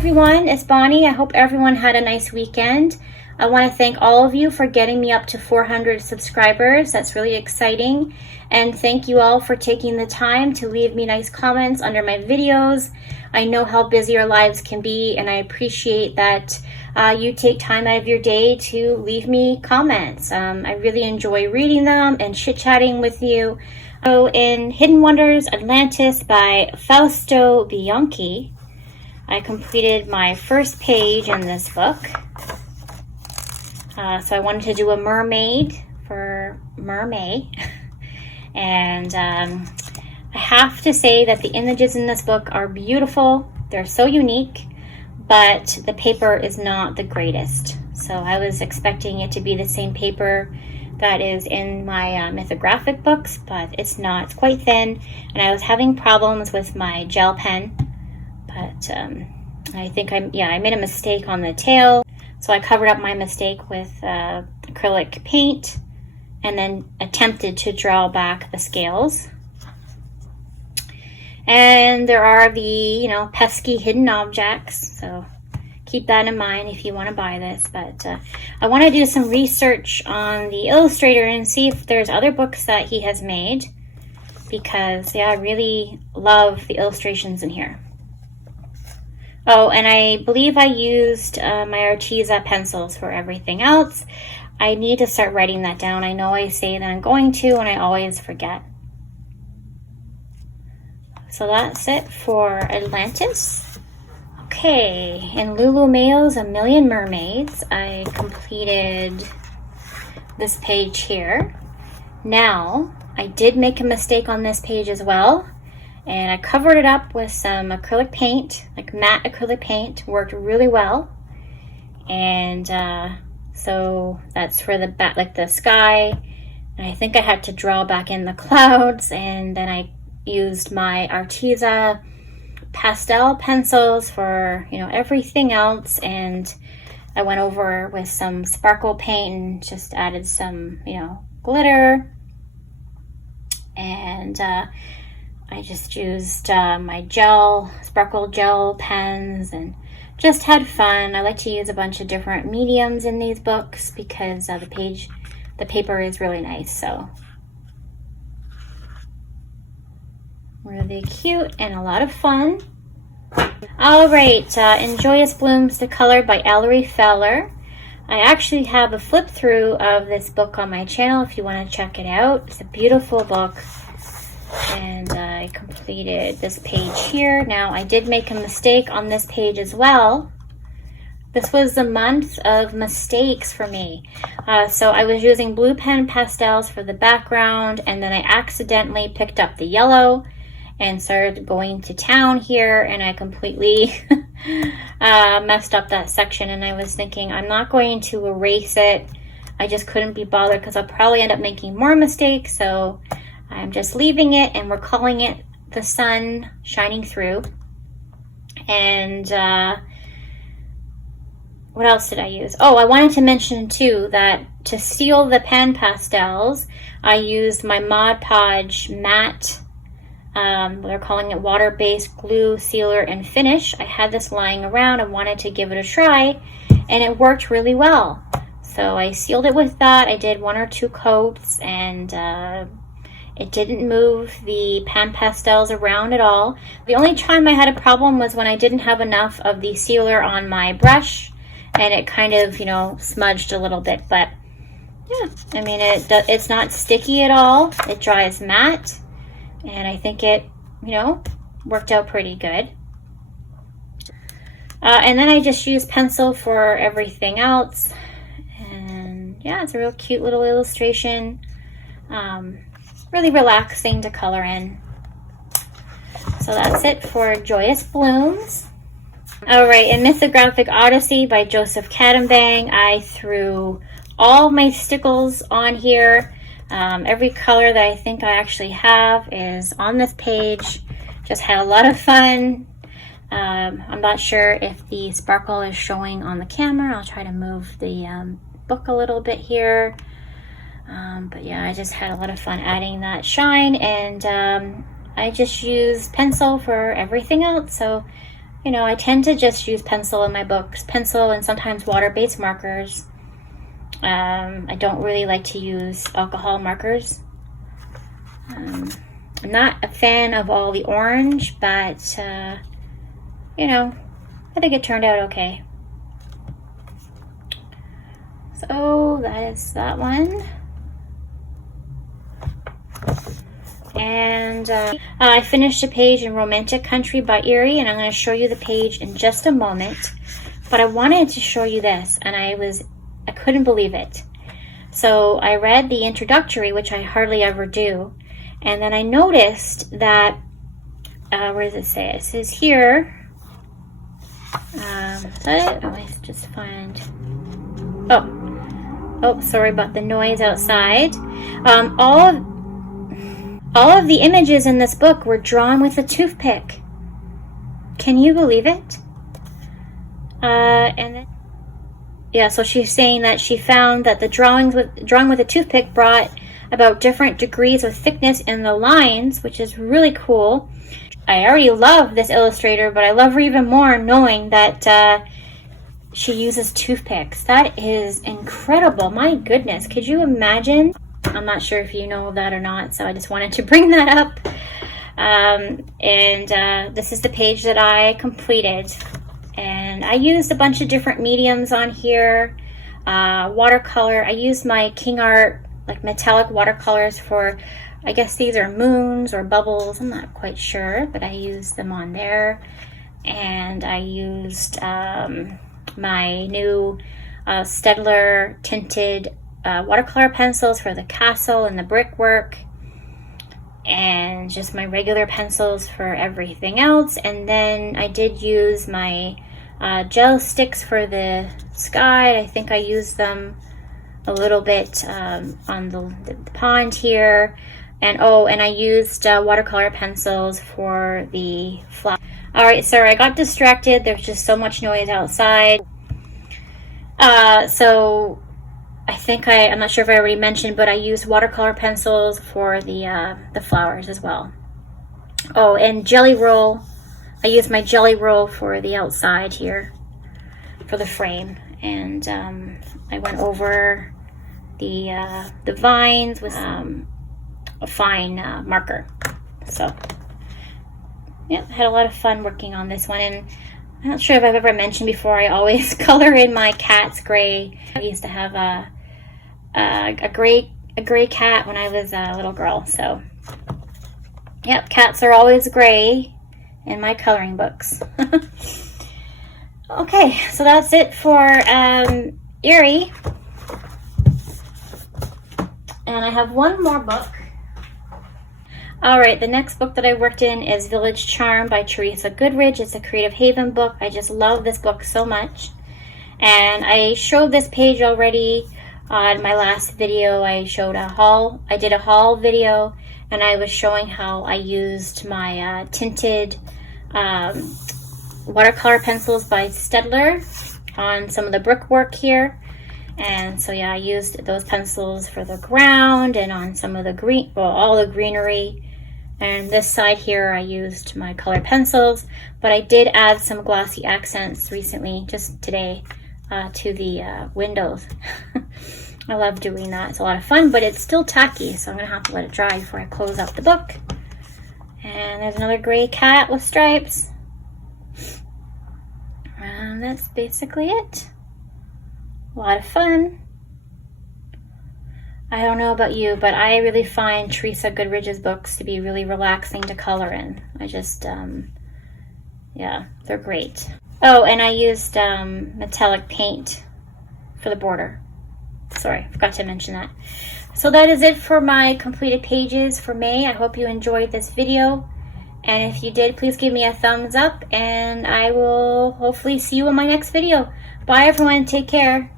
everyone, it's Bonnie. I hope everyone had a nice weekend. I want to thank all of you for getting me up to 400 subscribers. That's really exciting. And thank you all for taking the time to leave me nice comments under my videos. I know how busy our lives can be, and I appreciate that you take time out of your day to leave me comments. I really enjoy reading them and chit-chatting with you. So in Hidden Wonders, Atlantis by Fausto Bianchi, I completed my first page in this book. So I wanted to do a mermaid for Mermaid. And I have to say that the images in this book are beautiful. They're so unique, but the paper is not the greatest. So I was expecting it to be the same paper that is in my mythographic books, but it's not. It's quite thin, and I was having problems with my gel pen. But I think I made a mistake on the tail, so I covered up my mistake with acrylic paint, and then attempted to draw back the scales. And there are the pesky hidden objects, so keep that in mind if you want to buy this. But I want to do some research on the illustrator and see if there's other books that he has made, because I really love the illustrations in here. Oh, and I believe I used my Arteza pencils for everything else. I need to start writing that down. I know I say that I'm going to, and I always forget. So that's it for Atlantis. Okay, in Lulu Mayo's A Million Mermaids, I completed this page here. Now, I did make a mistake on this page as well, and I covered it up with some acrylic paint, like matte acrylic paint. Worked really well. And so that's for the back, like the sky. And I think I had to draw back in the clouds, and then I used my Arteza pastel pencils for everything else, and I went over with some sparkle paint and just added some glitter, and I just used my sparkle gel pens and just had fun. I like to use a bunch of different mediums in these books because the paper is really nice. So really cute and a lot of fun. All right, in Joyous Blooms, The Color by Ellery Fowler. I actually have a flip through of this book on my channel if you want to check it out. It's a beautiful book, and I completed this page here. Now, I did make a mistake on this page as well. This was the month of mistakes for me. So I was using blue pen pastels for the background, and then I accidentally picked up the yellow and started going to town here, and I completely messed up that section. And I was thinking, I'm not going to erase it. I just couldn't be bothered because I'll probably end up making more mistakes. So I'm just leaving it, and we're calling it The Sun Shining Through. And what else did I use? Oh, I wanted to mention too that to seal the pan pastels, I used my Mod Podge matte, they're calling it water-based glue sealer and finish. I had this lying around and wanted to give it a try, and it worked really well. So I sealed it with that. I did 1 or 2 coats, and it didn't move the pan pastels around at all. The only time I had a problem was when I didn't have enough of the sealer on my brush, and it kind of, smudged a little bit. But yeah, I mean, it's not sticky at all. It dries matte, and I think it, worked out pretty good. And then I just used pencil for everything else. And yeah, it's a real cute little illustration. Really relaxing to color in. So that's it for Joyous Blooms. All right, in Graphic Odyssey by Joseph Cadambang, I threw all my stickles on here. Every color that I think I actually have is on this page. Just had a lot of fun. I'm not sure if the sparkle is showing on the camera. I'll try to move the book a little bit here. But yeah, I just had a lot of fun adding that shine, and I just used pencil for everything else. So you know, I tend to just use pencil in my books, pencil and sometimes water-based markers. I don't really like to use alcohol markers. I'm not a fan of all the orange, but, you know, I think it turned out okay. So that is that one. And I finished a page in Romantic Country by Erie, and I'm going to show you the page in just a moment. But I wanted to show you this, and I couldn't believe it. So I read the introductory, which I hardly ever do, and then I noticed that, where does it say? It says here, is that it? Oh, I just find, oh, sorry about the noise outside. All of the images in this book were drawn with a toothpick. Can you believe it? And then, yeah, so she's saying that she found that the drawing with a toothpick brought about different degrees of thickness in the lines, which is really cool. I already love this illustrator, but I love her even more knowing that she uses toothpicks. That is incredible. My goodness, could you imagine? I'm not sure if you know that or not, so I just wanted to bring that up. This is the page that I completed. And I used a bunch of different mediums on here. Watercolor. I used my King Art, like metallic watercolors for, I guess these are moons or bubbles. I'm not quite sure, but I used them on there. And I used my new Staedtler tinted watercolor pencils for the castle and the brickwork, and just my regular pencils for everything else. And then I did use my gel sticks for the sky. I think I used them a little bit on the pond here. And I used watercolor pencils for the flower. All right, sorry, I got distracted. There's just so much noise outside. So I think I'm not sure if I already mentioned, but I used watercolor pencils for the flowers as well. Oh, and jelly roll. I used my jelly roll for the outside here, for the frame. And I went over the vines with a fine marker. So, yeah, I had a lot of fun working on this one. And I'm not sure if I've ever mentioned before, I always color in my cat's gray. I used to have a gray cat when I was a little girl. So, yep, cats are always gray in my coloring books. Okay, so that's it for Erie. And I have one more book. Alright, the next book that I worked in is Village Charm by Teresa Goodridge. It's a Creative Haven book. I just love this book so much. And I showed this page already on my last video. I showed a haul. I did a haul video, and I was showing how I used my tinted watercolor pencils by Staedtler on some of the brickwork here. And so yeah, I used those pencils for the ground and on some of the all the greenery. And this side here, I used my colored pencils, but I did add some glossy accents recently, just today, to the windows. I love doing that. It's a lot of fun, but it's still tacky, so I'm gonna have to let it dry before I close out the book. And there's another gray cat with stripes. And that's basically it. A lot of fun. I don't know about you, but I really find Teresa Goodridge's books to be really relaxing to color in. I just, yeah, they're great. Oh, and I used metallic paint for the border. Sorry, forgot to mention that. So that is it for my completed pages for May. I hope you enjoyed this video. And if you did, please give me a thumbs up, and I will hopefully see you in my next video. Bye everyone, take care.